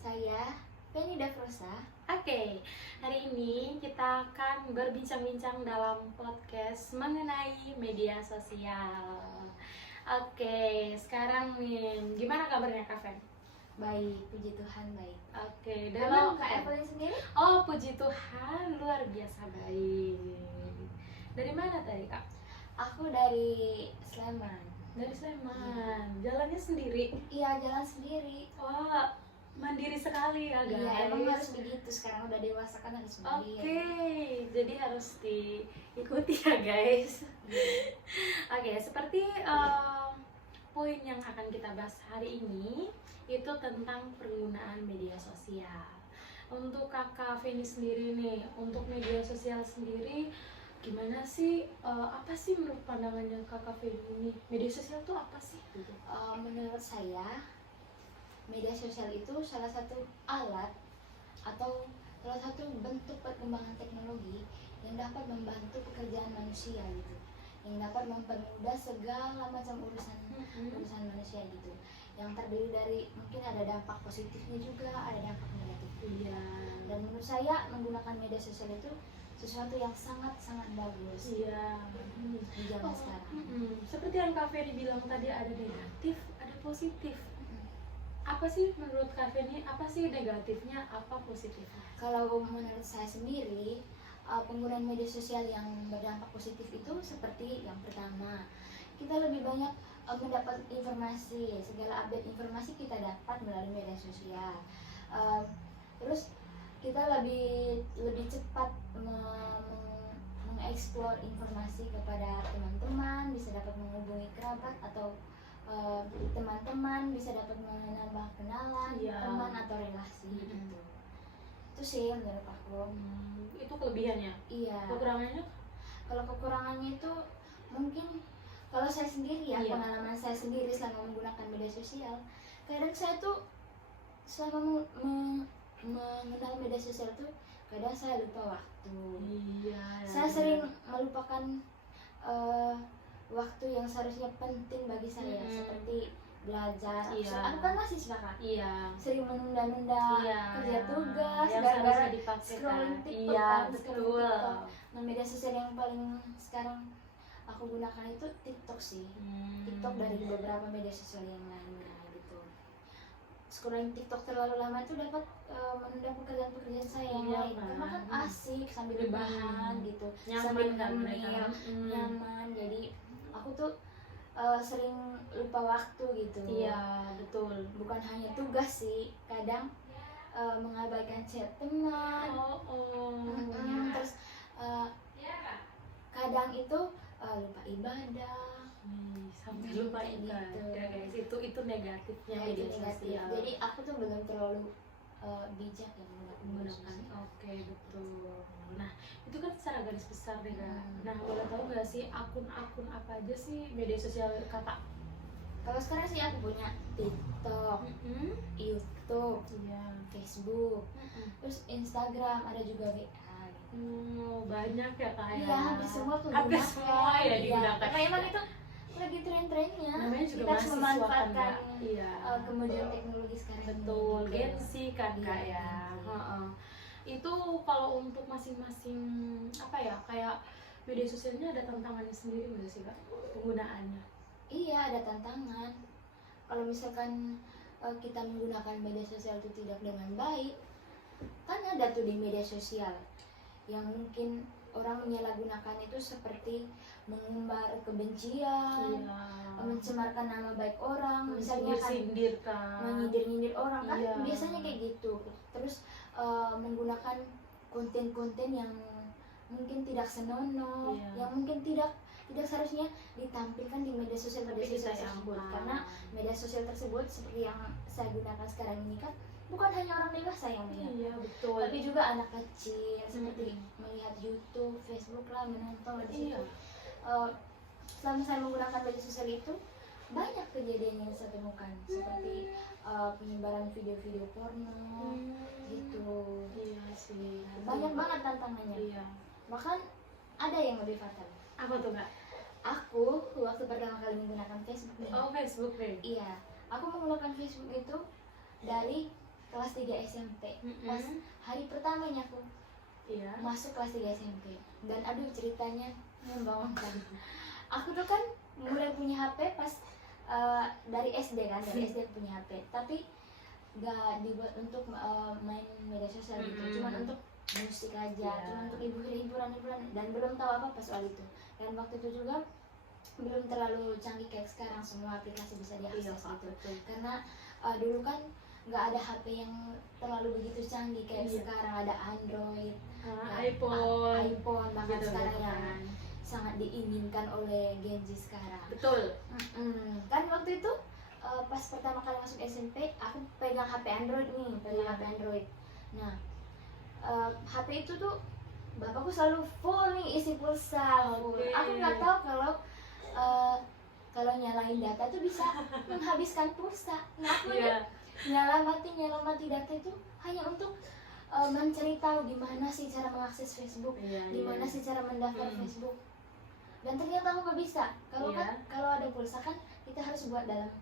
Saya Penny Davrosa. Oke, hari ini kita akan berbincang-bincang dalam podcast mengenai media sosial. Oke, sekarang nih, gimana kabarnya Kak Fen? Baik, puji Tuhan baik. Oke, dari Kalau mana Kak Fen? Evelyn sendiri? Oh, puji Tuhan, luar biasa baik. Dari mana tadi Kak? Aku dari Sleman. Dari Sleman. Jalannya sendiri? Iya, jalan sendiri. Wah, mandiri sekali ya guys. Iya, emang harus begitu. Sekarang udah dewasa kan harus Oke, mandiri. jadi harus diikuti ya guys. Oke, seperti poin yang akan kita bahas hari ini itu tentang penggunaan media sosial. Untuk kakak Feni sendiri nih, untuk media sosial sendiri gimana sih? Apa sih menurut pandangannya kakak Feni ini? Media sosial itu apa sih? Gitu. Menurut saya, media sosial itu salah satu alat atau salah satu bentuk perkembangan teknologi yang dapat membantu pekerjaan manusia gitu, yang dapat mempermudah segala macam urusan manusia gitu, yang terdiri dari mungkin ada dampak positifnya juga, ada dampak negatifnya. Iya. Dan menurut saya menggunakan media sosial itu sesuatu yang sangat bagus Iya. di zaman sekarang. Seperti yang Kak Feni bilang tadi, ada negatif, ada positif. Apa sih menurut Kak Feni, apa sih negatifnya, apa positifnya? Kalau menurut saya sendiri, penggunaan media sosial yang berdampak positif itu seperti yang pertama, kita lebih banyak mendapat informasi, segala update informasi kita dapat melalui media sosial. Terus kita lebih cepat mengeksplor informasi kepada teman-teman, bisa dapat menghubungi kerabat atau teman-teman, bisa dapat menambah kenalan, teman atau relasi gitu. Itu sih menurut aku. Itu kelebihannya. Iya. Kekurangannya? Kalau kekurangannya itu mungkin kalau saya sendiri ya, pengalaman saya sendiri selama menggunakan media sosial, kadang saya tuh selama mengenal media sosial tuh kadang saya lupa waktu. Iya. Saya sering melupakan waktu yang seharusnya penting bagi saya, seperti belajar. Aku kan mahasiswa kan. Iya. Sering menunda-nunda kerja tugas yang gara-gara dipakai scrolling kan. TikTok. Iya, kan, betul. scrolling TikTok. Nah, media sosial yang paling sekarang aku gunakan itu TikTok sih. TikTok dari beberapa media sosial yang lainnya gitu. Scrolling TikTok terlalu lama itu dapat menunda pekerjaan saya yang lain. Karena kan asik sambil rebahan gitu, sambil ngemil, nyaman. Jadi aku tuh sering lupa waktu gitu. Iya, betul. Bukan hanya tugas sih, kadang mengabaikan chat teman. Terus kadang itu lupa ibadah. Sampai lupa ibadah guys. Itu negatifnya Ya, media itu negatif. sosial. Jadi aku tuh belum terlalu bijak ya menggunakan. Oke, betul. Nah, itu kan secara garis besar deh Kak. Nah, boleh tahu gak sih akun-akun apa aja sih media sosial Kakak? Kalau sekarang sih aku punya TikTok, YouTube, Facebook, terus Instagram, ada juga WA gitu. Banyak ya Kak ya? Iya, hampir semua aku Hampir gunakan. semua ya digunakan. Karena emang itu lagi tren-trennya. Namanya juga kita harus mahasiswa memanfaatkan kan, kemajuan teknologi sekarang. Betul, ini, Gen Z kan Kak Iya, ya. Gen Z. Itu kalau untuk masing-masing apa ya, kayak media sosialnya ada tantangannya sendiri nggak sih Kak penggunaannya? Iya, ada tantangan. Kalau misalkan kita menggunakan media sosial itu tidak dengan baik, kan ada tuh di media sosial yang mungkin orang menyalahgunakan itu seperti mengumbar kebencian, mencemarkan nama baik orang, misalnya kan menyindir orang kan, biasanya kayak gitu. Terus menggunakan konten-konten yang mungkin tidak senonoh, yang mungkin tidak seharusnya ditampilkan di media sosial tersebut. Karena media sosial tersebut seperti yang saya gunakan sekarang ini kan bukan hanya orang dewasa yang melihat, betul. tapi juga anak kecil seperti melihat YouTube, Facebook lah, menonton di situ. Selama saya menggunakan media sosial itu banyak kejadian yang saya temukan seperti penyebaran video-video porno gitu. Iya sih. Banyak banget tantangannya. Bahkan ada yang lebih fatal. Apa tuh Kak? Aku waktu pertama kali menggunakan Facebook nih. Facebook nih. Iya, aku menggunakan Facebook itu dari kelas 3 SMP. Mm-mm. Pas hari pertamanya aku Iya. masuk kelas 3 SMP. Dan aduh ceritanya membangunkan. Aku tuh kan mulai punya HP pas dari SD kan, dari SD aku punya HP. Tapi gak dibuat untuk main media sosial gitu, cuman untuk musik aja, Yeah. cuman untuk hiburan dan belum tahu apa soal itu. Dan waktu itu juga belum terlalu canggih kayak sekarang, semua aplikasi bisa diakses Iya, Kak, gitu. betul. Karena dulu kan nggak ada HP yang terlalu begitu canggih kayak Iya. sekarang, ada Android, iPhone, iPhone bahkan gitu, sekarang gitu yang kan. sangat diinginkan oleh Gen Z sekarang. Betul. Kan waktu itu pas pertama kali masuk SMP aku pegang HP Android nih, Iya. HP Android. Nah HP itu tuh bapakku selalu full nih isi pulsa. Oke. Aku nggak tahu kalau nyalain data tuh bisa menghabiskan pulsa. Nah aku Iya. nyala mati data itu hanya untuk mencari tahu gimana sih cara mengakses Facebook, Iya, gimana iya. sih cara mendaftar Hmm. Facebook. Dan ternyata aku nggak bisa. Kalau Iya. kan kalau ada pulsa kan kita harus buat dalam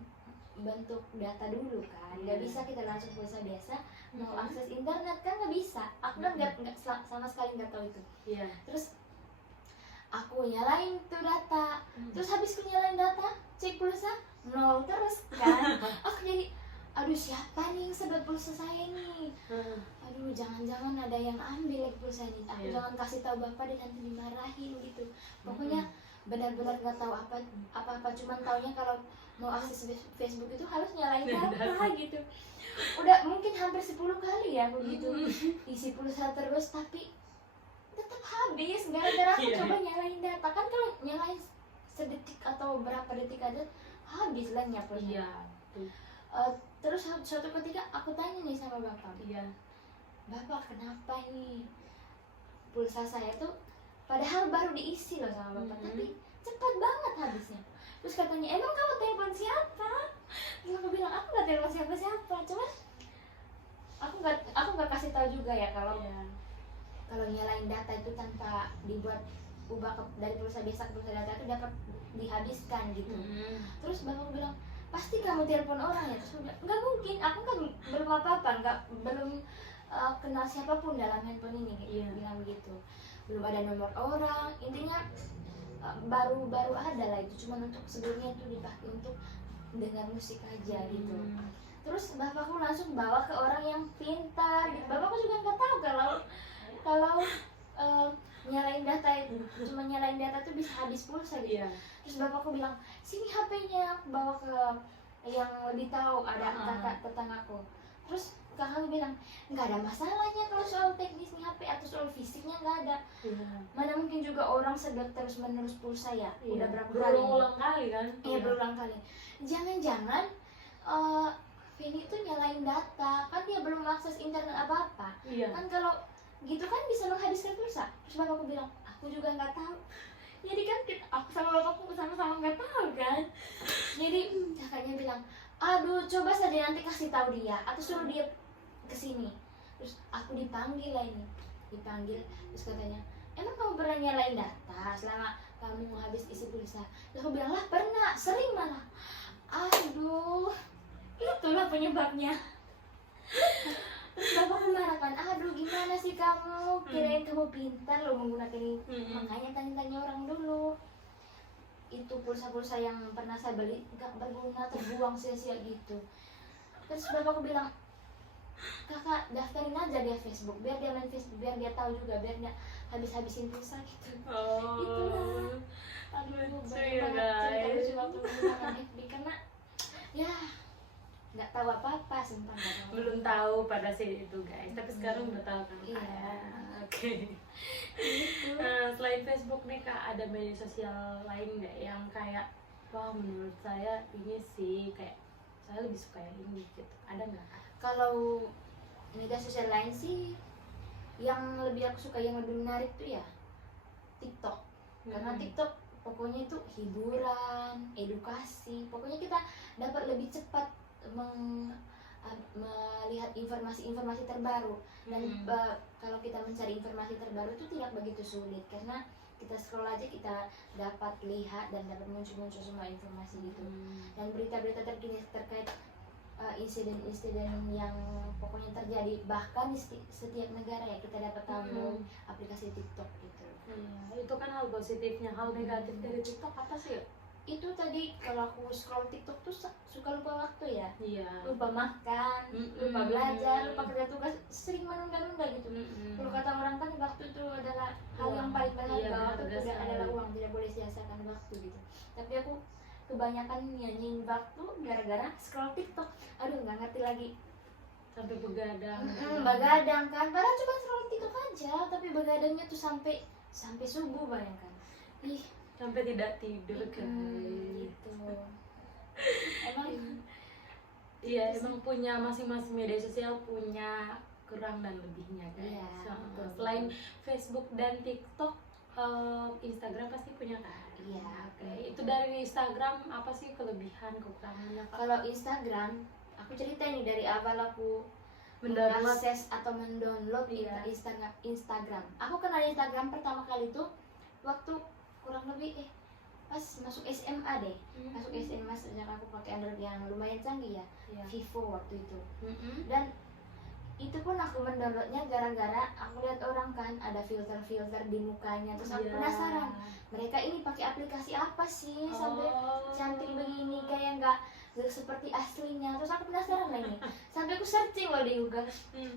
bentuk data dulu kan. Nggak Iya. bisa kita langsung pulsa biasa mau Mhm. akses internet kan nggak bisa. Aku kan nggak sama sekali nggak tahu itu. Iya. Terus aku nyalain tuh data. Hmm. Terus habis aku nyalain data, cek pulsa nol terus kan. Aku jadi aduh siapa nih yang sedot pulsa saya nih. Aduh jangan-jangan ada yang ambil lagi pulsa ini. Aku Iya. jangan kasih tahu bapak dan nanti dimarahin gitu. Pokoknya benar-benar nggak tahu apa-apa, cuman taunya kalau mau akses Facebook itu harus nyalain data gitu. Udah mungkin hampir 10 kali ya aku gitu isi pulsa terus, tapi tetap habis gara-gara aku Iya. coba nyalain data. Kan kalau nyalain sedetik atau berapa detik aja habis lah pulsa. Iya. Tuh. Terus suatu ketika aku tanya nih sama bapak, Iya. bapak kenapa nih pulsa saya tuh padahal baru diisi loh sama bapak, tapi cepat banget habisnya. Terus katanya emang kamu telepon siapa? Terus aku bilang aku nggak telepon siapa-siapa, cuman aku nggak kasih tahu juga ya kalau Iya. kalau nyalain data itu tanpa dibuat dari pulsa biasa ke pulsa data itu dapat dihabiskan gitu. Terus bapak bilang pasti kamu telepon orang ya. Terus aku bilang nggak mungkin, aku kan belum apa-apa, belum kenal siapapun dalam handphone ini. Iya. Bilang gitu, belum ada nomor orang, intinya baru ada lah itu, cuma untuk sebelumnya itu dipakai untuk dengar musik aja gitu. Terus bapakku langsung bawa ke orang yang pintar. Bapakku juga nggak tahu kalau nyalain data cuma nyalain data tuh bisa habis pulsa gitu. Iya. Terus bapakku bilang sini HP-nya, aku bawa ke yang lebih tahu, ada kakak tetanggaku. Terus kakakku bilang nggak ada masalahnya kalau soal teknisnya HP atau soal fisiknya nggak ada. Iya. Mana mungkin juga orang sedot terus menerus pulsa ya. Iya. Udah berapa kali? Berulang kali kan? Iya berulang kali. Jangan-jangan Vini tuh nyalain data, kan dia belum akses internet apa-apa. Iya. Kan kalau gitu kan bisa menghabiskan pulsa. Terus bapakku bilang aku juga nggak tahu. Jadi kan aku sama bapakku sama-sama nggak tahu kan. Jadi kakaknya bilang aduh coba saja nanti kasih tahu dia atau suruh dia kesini. Terus aku dipanggil lah ini, dipanggil. Terus katanya emang kamu pernah nyalain data selama kamu habis isi pulsa? Terus aku bilang lah pernah, sering malah. Aduh itulah penyebabnya. Terus bapak marahkan, aduh gimana sih kamu, kirain kamu pintar loh menggunakan ini. Makanya tanya-tanya orang dulu. Itu pulsa-pulsa yang pernah saya beli gak berguna, terbuang sia-sia gitu. Terus bapakku bilang kakak daftarin aja dia Facebook, biar dia main Facebook, biar dia tahu juga, biar dia habis-habisin pulsa gitu. Itulah. Aduh Lucu banyak ya, banget cerita guys. lucu waktu menggunakan FB karena ya nggak tahu apa-apa, sumpah nggak tahu. Belum tahu pada saat itu guys, tapi sekarang udah tahu kan? Iya. Oke. Gitu. Nah, selain Facebook nih kak, ada media sosial lain nggak yang kayak wah menurut saya ini sih kayak saya lebih suka yang ini gitu, ada nggak kak? Kalau media sosial lain sih yang lebih aku suka, yang lebih menarik tuh ya TikTok. Karena TikTok pokoknya itu hiburan, edukasi, pokoknya kita dapat lebih cepat melihat informasi-informasi terbaru. Dan kalau kita mencari informasi terbaru itu tidak begitu sulit karena kita scroll aja kita dapat lihat dan dapat muncul semua informasi gitu. Dan berita-berita terkini terkait insiden-insiden yang pokoknya terjadi bahkan di setiap negara ya, kita dapat download aplikasi TikTok gitu. Iya, itu kan hal positifnya. Hal negatif dari TikTok apa sih? Itu tadi kalau aku scroll TikTok tuh suka lupa waktu ya, Iya. lupa makan, lupa belajar, lupa kerja tugas, sering menunda-nunda gitu. Kalau kata orang kan waktu itu adalah hal yang paling berharga, Iya, waktu berharga itu sekali. adalah uang, tidak boleh sia-siakan waktu gitu. Tapi aku kebanyakan nyanyiin waktu gara-gara scroll TikTok. Aduh, nggak ngerti lagi. Sampai begadang. Begadang kan, padahal cuma scroll TikTok aja, tapi begadangnya tuh sampai subuh, bayangkan. Ih, Sampai tidak tidur kan. gitu. Emang Iya, emang punya masing-masing media sosial punya kurang dan lebihnya guys. Iya, betul. Selain Facebook dan TikTok, Instagram pasti punya kan? Iya. Oke, itu dari Instagram apa sih kelebihan kekurangannya Kak? Kalau Instagram, aku cerita nih dari awal aku Mendownload. mengakses atau mendownload Iya. Instagram. Aku kenal Instagram pertama kali tuh waktu kurang lebih pas masuk SMA deh. Masuk SMA sejak aku pakai Android yang lumayan canggih ya, Iya. Vivo waktu itu. Mm-mm. Dan itu pun aku mendownloadnya gara-gara aku lihat orang kan ada filter-filter di mukanya, terus aku Iya. penasaran mereka ini pakai aplikasi apa sih sampai Oh. cantik begini, kayak nggak seperti aslinya. Terus aku penasaran lagi, sampai aku searching loh di Google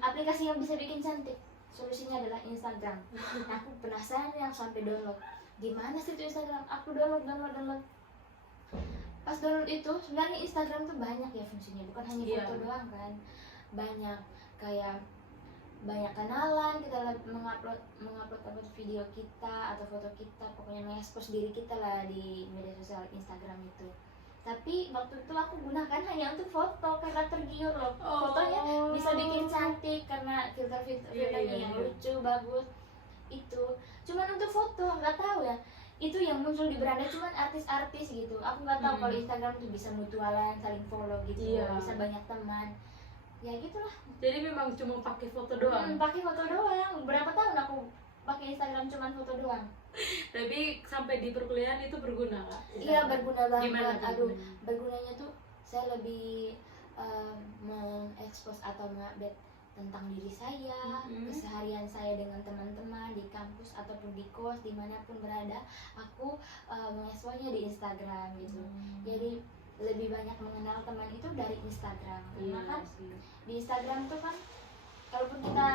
aplikasi yang bisa bikin cantik, solusinya adalah Instagram. Nah, aku penasaran ya, sampai download. Gimana sih itu Instagram? Aku download. Pas download itu sebenarnya Instagram tuh banyak ya fungsinya, bukan hanya Iya. foto doang kan. Banyak kayak banyak kenalan, kita mengupload video kita atau foto kita, pokoknya mengekspos diri kita lah di media sosial Instagram itu. Tapi waktu itu aku gunakan hanya untuk foto karena tergiur loh. Fotonya bisa bikin cantik karena filternya yang lucu, bagus. Itu cuman untuk foto, nggak tahu ya. Itu yang muncul di beranda cuman artis-artis gitu. Aku nggak tahu kalau Instagram tuh bisa mutualan, saling follow gitu, Iya. bisa banyak teman. Ya gitulah. Jadi memang cuma pakai foto doang. Pakai foto doang. Berapa tahun aku pakai Instagram cuman foto doang. Tapi sampai di perkuliahan itu berguna Kak? Iya, berguna banget. Gimana Aduh, bergunanya? bergunanya tuh saya lebih mengekspos atau mengupdate tentang diri saya, keseharian saya dengan teman-teman di kampus ataupun di kos, dimanapun berada, aku mengeksposnya di Instagram gitu. Jadi lebih banyak mengenal teman itu dari Instagram. Karena kan di Instagram tuh kan, kalaupun kita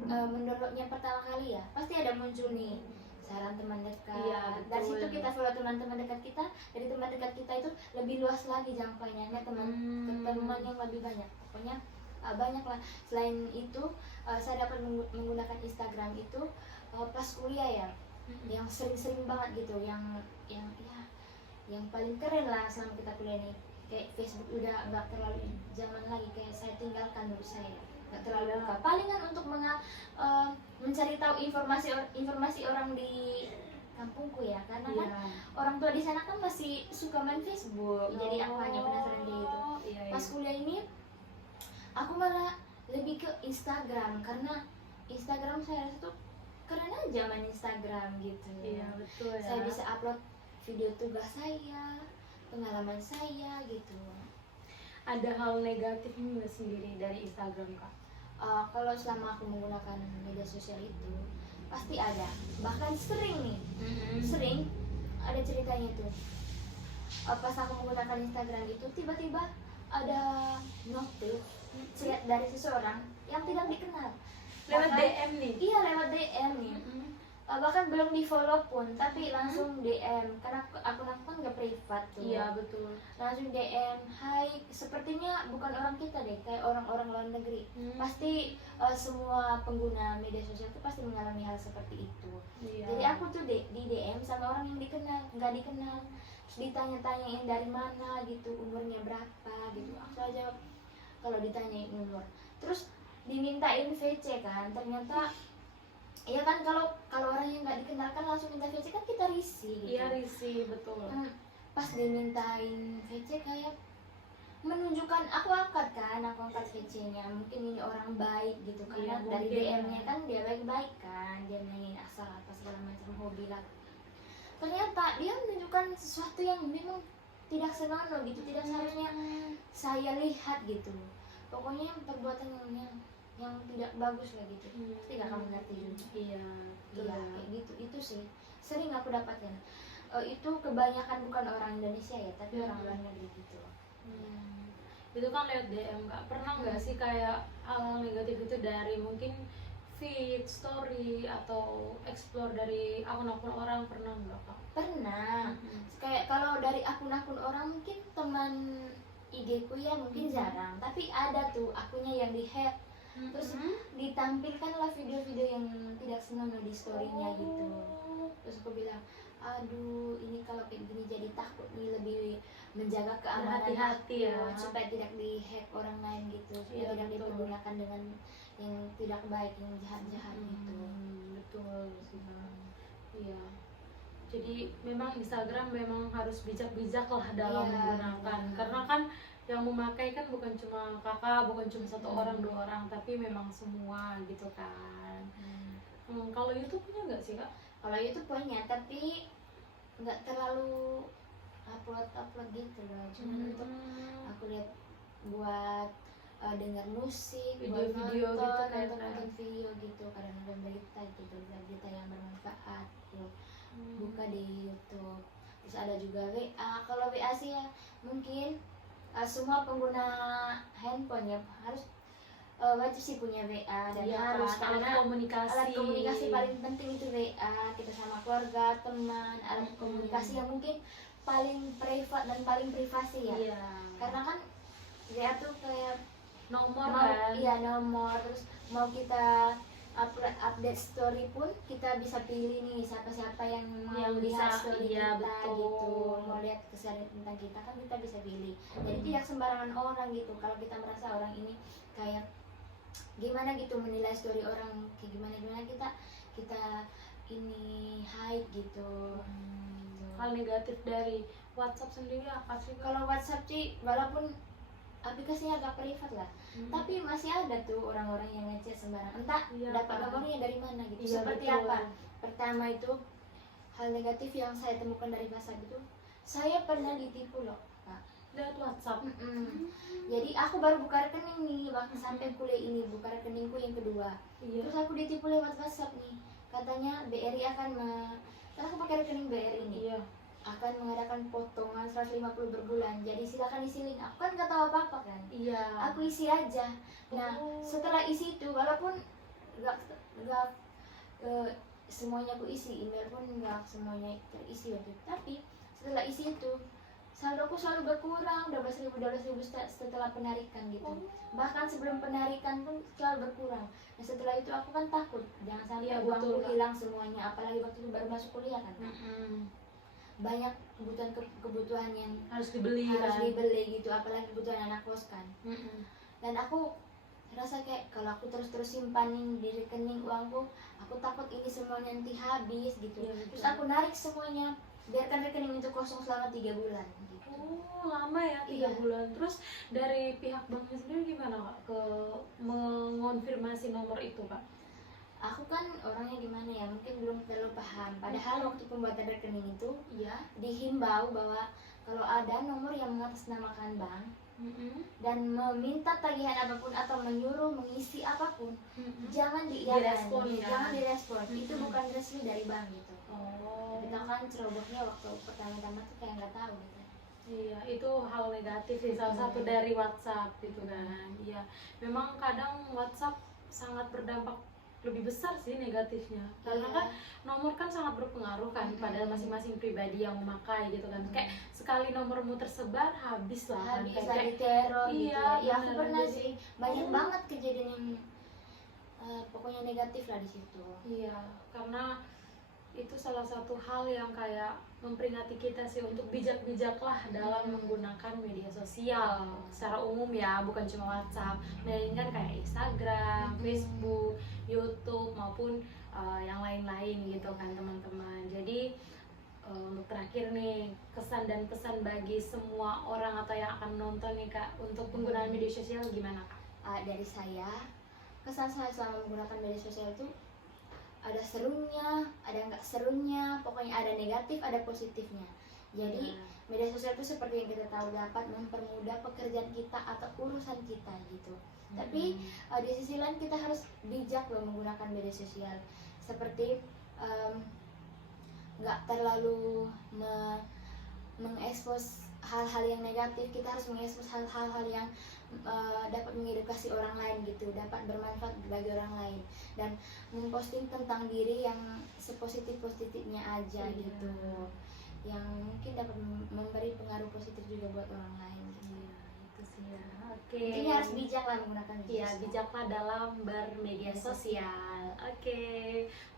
mendownloadnya pertama kali ya, pasti ada muncul nih saran teman dekat. Iya, betul. Dari situ kita follow teman-teman dekat kita, dari teman dekat kita itu lebih luas lagi jangkauannya, teman yang lebih banyak. Pokoknya banyak lah. Selain itu saya dapat menggunakan Instagram itu pas kuliah ya, yang sering-sering banget gitu, yang paling keren lah selama kita kuliah nih. Kayak Facebook udah nggak terlalu zaman lagi, kayak saya tinggalkan menurut saya, nggak terlalu buka. Palingan untuk mencari tahu informasi orang di kampungku ya, karena kan orang tua di sana kan masih suka main Facebook. Jadi aku hanya penasaran kayak gitu. Pas kuliah ini aku malah lebih ke Instagram, karena Instagram saya rasa tuh keren aja main Instagram gitu. Iya, betul ya. Saya bisa upload video tugas saya, pengalaman saya gitu. Ada hal negatifnya sendiri dari Instagram Kak? Kalau selama aku menggunakan media sosial itu pasti ada, bahkan sering ada ceritanya itu. Pas aku menggunakan Instagram itu tiba-tiba ada notif chat dari seseorang yang tidak dikenal. Lewat Bahkan- DM nih? Iya, lewat DM nih. Bahkan belum di follow pun, tapi langsung DM, karena akun aku kan nggak privat tuh. Iya, betul. Langsung DM, hai, sepertinya bukan orang kita deh, kayak orang-orang luar negeri. Pasti semua pengguna media sosial itu pasti mengalami hal seperti itu. Iya. Jadi aku tuh di DM sama orang yang nggak dikenal, terus ditanya-tanyain dari mana gitu, umurnya berapa gitu. Aku aja kalau ditanyain umur, terus dimintain VC kan, ternyata ya kan kalau orang yang nggak dikenal kan langsung minta VC kan kita risih gitu. Iya, risih, betul. Pas dimintain VC kayak menunjukkan, aku angkat VC-nya, mungkin ini orang baik gitu, karena Iya, dari mungkin. DM-nya kan dia baik-baik kan, dia nanyain asal apa segala macam hobi lah. Ternyata dia menunjukkan sesuatu yang memang tidak senonoh gitu, tidak seharusnya saya lihat gitu. Pokoknya perbuatan yang tidak bagus lah gitu. Pasti gak kamu ngerti juga. Iya, Iya, kayak gitu. Itu sih sering aku dapatkan. Itu kebanyakan bukan orang Indonesia ya, tapi orang luar negeri gitu. Itu kan lihat DM, nggak pernah nggak sih kayak hal negatif itu dari mungkin feed, story, atau explore dari akun-akun orang, pernah nggak Kak? Pernah. Kayak kalau dari akun-akun orang mungkin teman IG ku ya mungkin jarang, tapi ada tuh akunnya yang di-hack. Terus ditampilkanlah video-video yang tidak senonoh di story-nya gitu. Terus aku bilang, aduh ini kalau kayak gini jadi takut nih, lebih menjaga keamanan Hati-hati ya. supaya tidak di-hack orang lain gitu, supaya Iya, tidak betul. dipergunakan dengan yang tidak baik, yang jahat-jahat gitu. Betul sih Kak. Iya. Jadi memang Instagram memang harus bijak-bijak lah dalam Iya, menggunakan, benar. karena kan yang memakai kan bukan cuma kakak, bukan cuma satu orang dua orang, tapi memang semua gitu kan. Kalau YouTube punya nggak sih Kak? Kalau YouTube punya, tapi nggak terlalu upload gitu loh, cuma untuk aku lihat buat dengar musik, buat Video-video nonton, gitu kan, nonton video gitu, kadang nonton berita gitu, berita yang bermanfaat gitu. Buka di YouTube. Terus ada juga WA. Kalau WA sih ya mungkin semua pengguna handphone ya harus wajib sih punya WA, dan Iya, harus kan, alat karena komunikasi. alat komunikasi paling penting itu WA, kita sama keluarga, teman, alat komunikasi yang mungkin paling privat dan paling privasi ya. Iya. Karena kan WA tuh kayak Nomor mau, kan. iya nomor, terus mau kita update story pun kita bisa pilih nih siapa-siapa yang mau Yang lihat bisa, story iya, kita betul. gitu, mau lihat keseharian tentang kita kan kita bisa pilih. Jadi tidak sembarangan orang gitu. Kalau kita merasa orang ini kayak gimana gitu menilai story orang kayak gimana kita ini hide gitu. Hal negatif dari WhatsApp sendiri apa sih Kak? Kalau WhatsApp sih walaupun aplikasinya agak privat lah, tapi masih ada tuh orang-orang yang ngechat sembarang, entah Iya, dapat Kak. nomornya dari mana gitu. Iya, Seperti betul. apa? Pertama itu hal negatif yang saya temukan dari WhatsApp itu, saya pernah ditipu loh Kak. Lewat WhatsApp. Jadi aku baru buka rekening nih, waktu sampai kuliah ini buka rekeningku yang kedua. Iya. Terus aku ditipu lewat WhatsApp nih, katanya BRI akan karena aku pakai rekening BRI nih, Iya. akan mengadakan potongan 150 berbulan, jadi silakan isi link. Aku kan nggak tahu apa-apa kan, Iya. aku isi aja. Nah setelah isi itu, walaupun nggak semuanya aku isi, email pun nggak semuanya terisi waktu itu, tapi setelah isi itu saldoku selalu berkurang 12.000 setelah penarikan gitu. Bahkan sebelum penarikan pun selalu berkurang. Nah setelah itu aku kan takut jangan sampai Iya, uangku betul, Kak. hilang semuanya, apalagi waktu itu baru masuk kuliah kan. Banyak kebutuhan yang Harus dibeli harus kan. dibeli gitu, apalagi kebutuhan anak kos kan. Dan aku rasa kayak kalau aku terus simpanin di rekening uangku, aku takut ini semuanya nanti habis gitu. Iya, betul. Terus aku narik semuanya, biarkan rekening itu kosong selama 3 bulan gitu. Oh, lama ya, 3 Iya. bulan. Terus dari pihak banknya sendiri gimana Kak ke mengonfirmasi nomor itu Kak? Aku kan orangnya gimana ya, mungkin belum terlalu paham. Padahal waktu pembuatan rekening itu Iya. dihimbau bahwa kalau ada nomor yang mengatasnamakan bank dan meminta tagihan apapun atau menyuruh mengisi apapun, jangan Direspon ya? jangan direspon. Itu bukan resmi dari bank gitu. Oh. Kita kan cerobohnya waktu pertama-tama tuh kayak nggak tahu gitu. Iya, itu hal negatif sih, salah satu dari WhatsApp gitu kan. Iya, memang kadang WhatsApp sangat berdampak lebih besar sih negatifnya, karena Iya. kan nomor kan sangat berpengaruh kan pada masing-masing pribadi yang memakai gitu kan. Kayak sekali nomormu tersebar habis lah kan. Habis Kayak- diteror gitu Iya, ya. Ya aku beneran. pernah Jadi- sih, banyak banget kejadian yang pokoknya negatif lah di situ. Iya, karena itu salah satu hal yang kayak memperingati kita sih untuk bijak-bijaklah dalam menggunakan media sosial secara umum ya, bukan cuma WhatsApp, melainkan kayak Instagram, Facebook, YouTube maupun yang lain-lain gitu kan teman-teman. Jadi untuk terakhir nih, kesan dan pesan bagi semua orang atau yang akan nonton nih Kak untuk penggunaan media sosial gimana Kak? Dari saya, kesan saya selama menggunakan media sosial itu ada serunya, ada nggak serunya, pokoknya ada negatif, ada positifnya. Jadi Iya. media sosial itu seperti yang kita tahu dapat mempermudah pekerjaan kita atau urusan kita gitu. Tapi di sisi lain kita harus bijak loh menggunakan media sosial. Seperti nggak terlalu mengekspos hal-hal yang negatif. Kita harus mengekspos hal-hal yang dapat mengedukasi orang lain gitu, dapat bermanfaat bagi orang lain, dan memposting tentang diri yang sepositif-positifnya aja Iya. gitu, yang mungkin dapat memberi pengaruh positif juga buat orang lain gitu. Iya, itu sih ya. Oke. Intinya harus bijak lah menggunakan media Iya, sosial. bijaklah dalam bermedia sosial. Oke,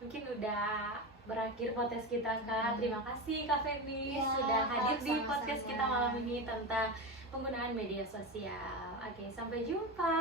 mungkin udah berakhir podcast kita, Kak. Terima kasih Kak Feby Ya, sudah hadir di sama-sama. podcast kita malam ini tentang penggunaan media sosial. Oke, sampai jumpa.